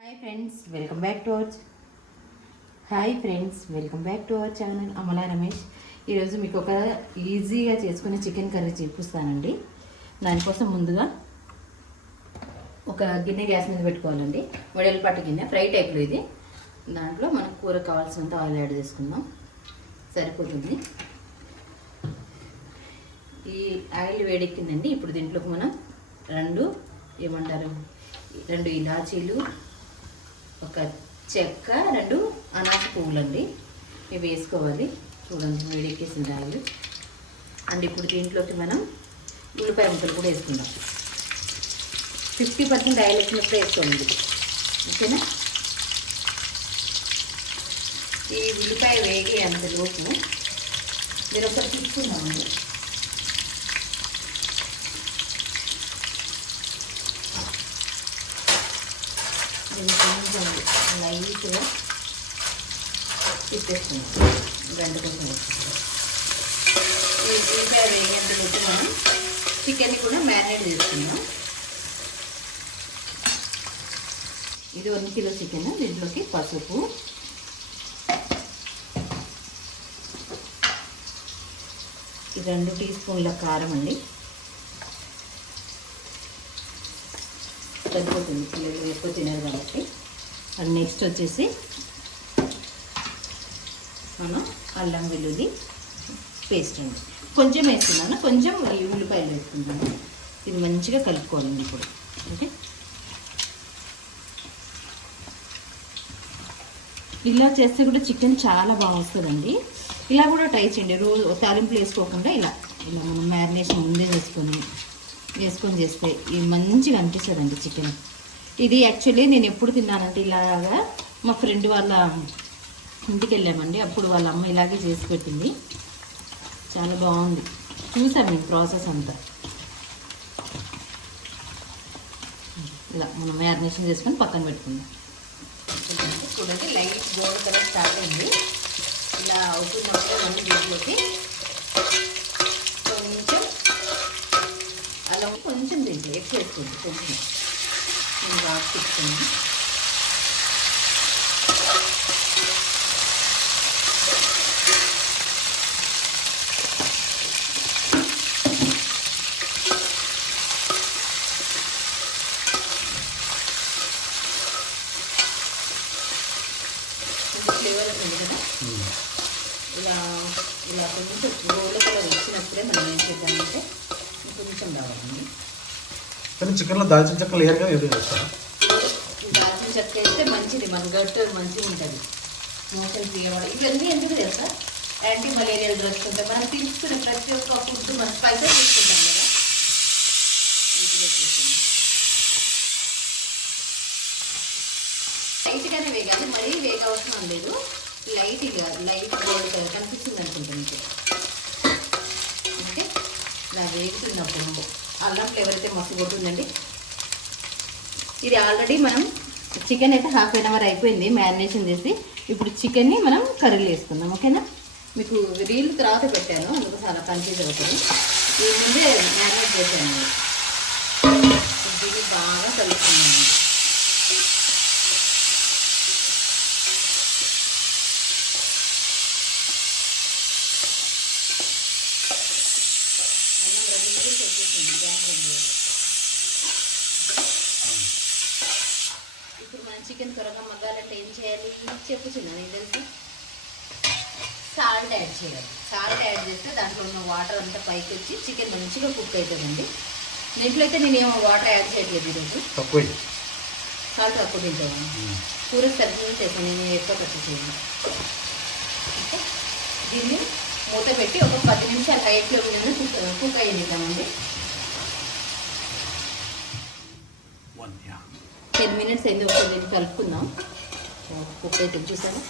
Hi friends welcome back to our channel Amala Ramesh. ఈరోజు మీకు ఒక ఈజీగా చేసుకునే చికెన్ కర్రీ చూపిస్తానండి. దానికోసం ముందుగా ఒక గిన్నె గ్యాస్ మీద పెట్టుకోవాలండి. వడలపాటి గిన్నె, ఫ్రై టైప్లో ఇది. దాంట్లో మనకు కూర కావాల్సినంత ఆయిల్ యాడ్ చేసుకుందాం, సరిపోతుంది. ఈ ఆయిల్ వేడెక్కిందండి. ఇప్పుడు దీంట్లోకి మనం రెండు ఇలాచీలు, ఒక చెక్క, రెండు అనాస పువ్వులండి, ఇవి వేసుకోవాలి. చూడండి వేడెక్కేసింది ఆయిల్. అండ్ ఇప్పుడు దీంట్లోకి మనం ఉల్లిపాయ ముక్కలు కూడా వేసుకుందాం. 50% ఆయిల్ వచ్చినప్పుడే వేసుకోండి, ఓకేనా. ఈ ఉల్లిపాయ వేగే అంతలోపు మీరు ఒకటి తీసుకుందామండి. కొంచెం లైట్గా తిప్పేస్తున్నాం, గంట కోసం ఈ ఉల్లిపాయ వేగేంతలోకి మనం చికెన్ని కూడా మ్యారినేట్ చేసుకుందాం. ఇది 1 కిలో చికెన్. దీంట్లోకి పసుపు, ఇది 2 టీ స్పూన్ల కారం అండి, సరిపోతుంది, పిల్లలు ఎక్కువ తినరు కాబట్టి. అండ్ నెక్స్ట్ వచ్చేసి మనం అల్లం వెల్లుల్లి పేస్ట్ అండి కొంచెం వేస్తున్నాను, కొంచెం ఈ ఉల్లిపాయలు వేసుకుంటాను. ఇది మంచిగా కలుపుకోవాలండి ఇప్పుడు. ఓకే, ఇలా చేస్తే కూడా చికెన్ చాలా బాగా వస్తుందండి. ఇలా కూడా ట్రై చేయండి. రోజు తాలింపులు వేసుకోకుండా ఇలా మనం మ్యారినేషన్ ముందే వేసుకొని చేస్తే ఇది మంచిగా అనిపిస్తుందండి చికెన్. ఇది యాక్చువల్లీ నేను ఎప్పుడు తిన్నానంటే ఇలాగా మా ఫ్రెండ్ వాళ్ళ ఇంటికి వెళ్ళామండి. అప్పుడు వాళ్ళ అమ్మ ఇలాగే చేసి పెట్టింది, చాలా బాగుంది. చూసాను నేను ప్రాసెస్ అంతా. ఇలా మనం మ్యారినేషన్ చేసుకొని పక్కన పెట్టుకుందాం. చూడండి లైట్ గోల్డ్ కలర్ స్టార్ట్ అయింది. ఇలా అవుతున్నప్పుడు మళ్ళీ దీంట్లోకి కొంచెం అలా కొంచెం తింటే ఎక్కువ వేసుకోండి, కొంచెం నేను బాగా తిప్పుకున్నాను. ఫ్లేవర్ ఉంది కదా, ఇలా ఇలా కొంచెం గోల్డ్ కలర్ వచ్చినప్పుడే మనం ఏం చేద్దామంటే కొంచెం రావాలండి. కానీ చికెన్లో దాల్చిన చెక్క లేయర్గా ఏదో చేస్తారా? దాల్చిన చెక్క వేస్తే మంచిది, మన గట్టు మంచిగా ఉంటుంది. మోషన్ తీయడం ఇవన్నీ ఎందుకు తెలుసా, యాంటీ మలేరియల్ డ్రగ్స్ ఉంటాయి. మనం తీసుకునే ప్రతి ఒక్క ఫుడ్ మనం స్పైసెస్ తీసుకుంటాం కదా, లైట్గానే వేగాలి, మరీ వేగ అవసరం లేదు. లైట్గా లైట్ గోల్డ్ కలర్ కనిపిస్తుంది అనుకుంటుంది. ఓకే, ఇలా వేగుతున్నప్పుడు అల్లం ఫ్లేవర్ అయితే మస్తు కొట్టుందండి. ఇది ఆల్రెడీ మనం చికెన్ అయితే 1/2 అవర్ అయిపోయింది మ్యారినేషన్ చేసి. ఇప్పుడు చికెన్ని మనం కర్రీలు వేసుకుందాం, ఓకేనా. మీకు రీల్ తర్వాత పెట్టాను, అందుకు చాలా కన్ఫ్యూజ్ అవుతుంది. ఈ ముందే మ్యారినేట్ చేశాను. ఇది బాగా కలుపుకున్నాను. ఇప్పుడు మనం చికెన్ త్వరగా మగ్గాలంటే ఏం చేయాలి చెప్పుచున్నా నేను తెలిసి. సాల్ట్ యాడ్ చేయాలి. సాల్ట్ యాడ్ చేస్తే దాంట్లో ఉన్న వాటర్ అంతా పైకి వచ్చి చికెన్ మంచిగా కుక్ అవుతుందండి. దీంట్లో అయితే నేను ఏమో వాటర్ యాడ్ చేయట్లేదు ఈరోజు. సాల్ట్ తక్కువ తింటాను, కూర సరిగ్గా చేస్తాను, నేను ఎక్కువ తక్కువ చేయను. ఓకే, దీన్ని మూత పెట్టి ఒక 10 నిమిషాలు హైట్లో కుక్ అయ్యిద్దామండి. 10 మినిట్స్ అయింది. ఒకసారి దీన్ని కలుపుకుందాం. కుక్ అయితే చూసాను.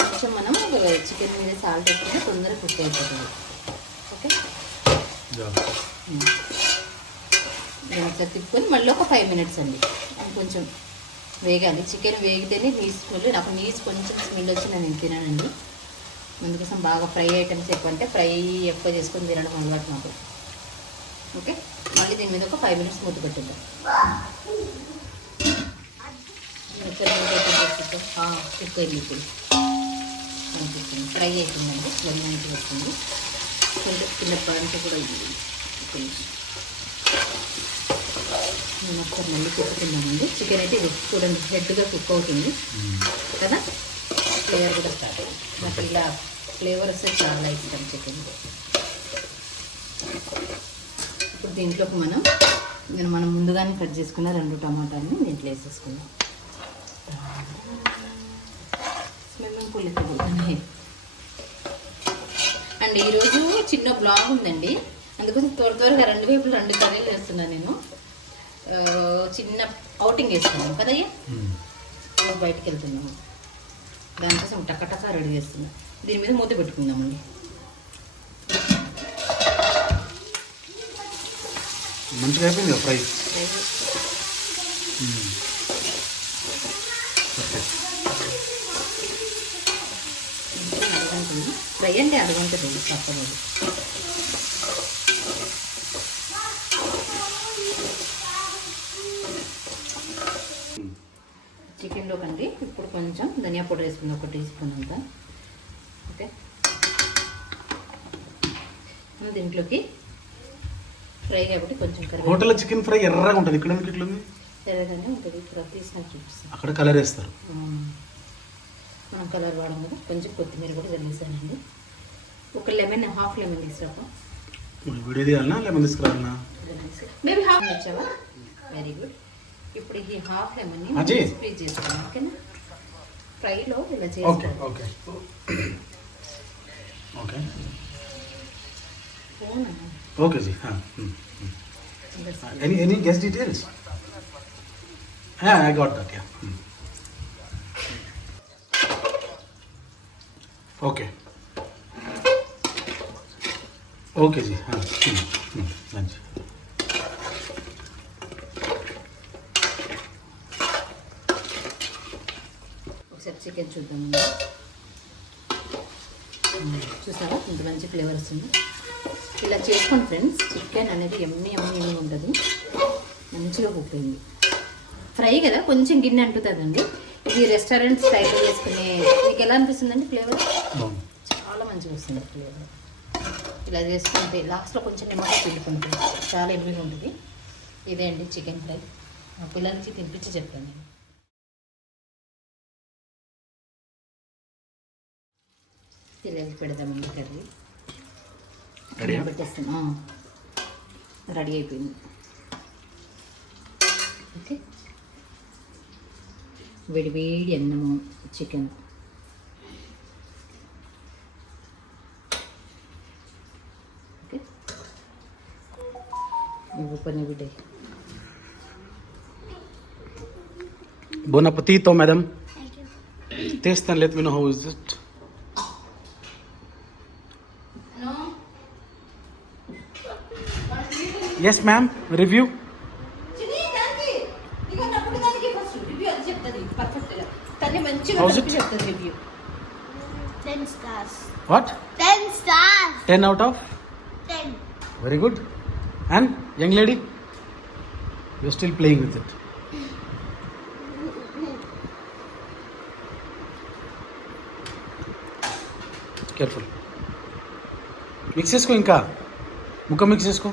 కొంచెం మనం చికెన్ మీద సాల్ట్ వేసుకుంటే తొందరగా కుక్ అయిపోతుంది. ఓకే, ఇట్లా తిప్పుకొని మళ్ళీ ఒక 5 మినిట్స్ అండి. కొంచెం వేగాలి. చికెన్ వేగితేనే నీసుకోవాలి. నాకు నీసు కొంచెం స్మెల్ వచ్చిన నేను తినానండి. అందుకోసం బాగా ఫ్రై ఐటమ్స్ ఎక్కువ, అంటే ఫ్రై ఎక్కువ చేసుకొని తినడం అలవాటు నాకు. ఓకే, మళ్ళీ దీని మీద ఒక 5 మినిట్స్ మూత పెట్టిద్దాం. ఇక్కడ చిక్కయింది ఇప్పుడు కనిపిస్తుంది. ఫ్రై అవుతుందండి, మంచిగా వస్తుంది. కొంచెం చిన్న పంట కూడా ఉంది కొంచెం. నేను ఒకసారి మళ్ళీ కుట్టుకుందామండి. చికెన్ అయితే చూడండి హెడ్గా కుక్ అవుతుంది కదా, ఫ్లేవర్ కూడా స్టార్ట్ అయింది. నాకు ఇలా ఫ్లేవర్ వస్తే చాలా ఇష్టం చికెన్. ఇప్పుడు దీంట్లోకి మనం ముందుగానే కట్ చేసుకున్న 2 టమాటాలని దీంట్లో వేసేసుకుందాం. స్విమ్మింగ్ పూల్ ఎత్తుకుంటాను అండ్ ఈరోజు చిన్న బ్లాగ్ ఉందండి, అందుకోసం త్వరగా 2 వైపులు 2 కర్రీలు వేస్తున్నాను నేను. చిన్న అవుటింగ్ వేస్తున్నాను కదయ్యా, బయటికి వెళ్తున్నాము, దానికోసం టకటకా రెడీ చేస్తున్నాం. దీని మీద మూత పెట్టుకుందామండి. మంచిగా అయిపోయింది ఫ్రై. ఫ్రై అంటే అరగంట తప్పదు. చికెన్లో కండి ఇప్పుడు కొంచెం ధనియా పౌడర్ వేసుకుందాం, 1 టీ స్పూన్ అంతా. ఓకే, దీంట్లోకి ఫ్రై కాబట్టి కొంచెం కర్రీ. హోటల్లో చికెన్ ఫ్రై ఎర్రగా ఉంటుంది, ఇక్కడ ఎందుకు ఇట్లా ఉంది? ఎర్రగానే ఉంటుంది, ఇక్కడ తీసిన చూపిస్తాను. అక్కడ కలర్ వేస్తారు, మనం కలర్ వాడడం కదా. కొంచెం కొత్తిమీర కూడా చల్లేసానండి. ఒక లెమన్, హాఫ్ లెమన్ తీసుకురాపా. వీడియో తీయాలన్నా లెమన్ తీసుకురావాలన్నా? మేబీ హాఫ్ ఇచ్చావా? Very good. ఇప్పుడు ఈ హాఫ్ లెమన్ని స్క్వీజ్ చేసుకోవాలి. ఓకేనా, ఫ్రైలో ఇలా చేసుకోవాలి. Okay okay okay ji. Any guest details? I got that, yeah. Okay. Okay ji, हाँ हाँ जी. ఒకసారి చికెన్ చూద్దాం. చూసారా ఇంత మంచి ఫ్లేవర్ వస్తుంది. ఇలా చేసుకోండి ఫ్రెండ్స్, చికెన్ అనేది ఎమ్మి ఉంటుంది, మంచిగా కుక్ అయింది. ఫ్రై కదా కొంచెం గిన్నె అంటుతుందండి. ఇది రెస్టారెంట్ స్టైల్లో చేసుకునే మీకు ఎలా అనిపిస్తుందండి ఫ్లేవర్? చాలా మంచిగా వస్తుంది ఫ్లేవర్. ఇలా చేసుకుంటే లాస్ట్లో కొంచెం నిమ్మకాయ పిండుకుంటుంది, చాలా ఎమ్మిగా ఉంటుంది. ఇదే అండి చికెన్ ఫ్రై. మా పిల్లలకి తినిపించి చెప్పాను నేను. పిల్లలకి పెడదామండి కర్రీ. పెట్టేస్తాను, రెడీ అయిపోయింది. ఓకే, వేడి అన్నము, చికెన్. ఓకే, ఓపెన్ బిడ్డ. Bon appetito, madam. Taste and let me know how is it. No. Yes, ma'am. Review. How's it? 10 stars. What? 10 stars. 10 out of? 10. Very good. And young lady, you're still playing with it. Careful. Mix చేసుకో, ఇంకా ముక్క mix చేసుకో.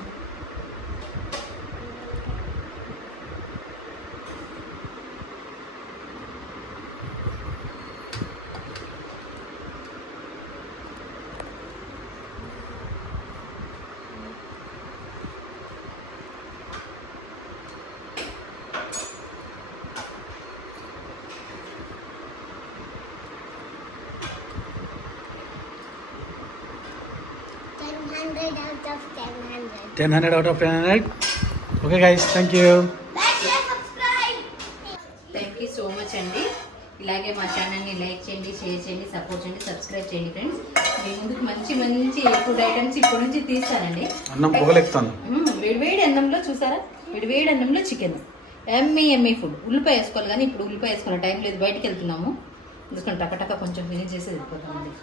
Ten 1000 out of 1000. Okay guys, thank you. Like and subscribe. Thank you so much అండి. ఇలాగే మా ఛానల్ని like చేయండి, share చేయండి, సపోర్ట్ చేయండి, సబ్స్క్రైబ్ చేయండి ఫ్రెండ్స్. మీ ముందుకు మంచి మంచి ఫుడ్ ఐటమ్స్ ఇప్పటి నుంచి తీస్తానండి. అన్నం పొగలెక్తాను. వేడివేడి అన్నంలో చూసారా, వేడివేడి అన్నంలో చికెన్ ఎమ్మి ఫుడ్. ఉల్లిపాయ వేసుకోవాలి కానీ ఇప్పుడు ఉల్లిపాయ వేసుకున్న టైం లేదు, బయటికి వెళ్తున్నాము. ఎందుకంటే టకటక కొంచెం ఫినిష్ చేసి వెళ్ళిపోతామండి.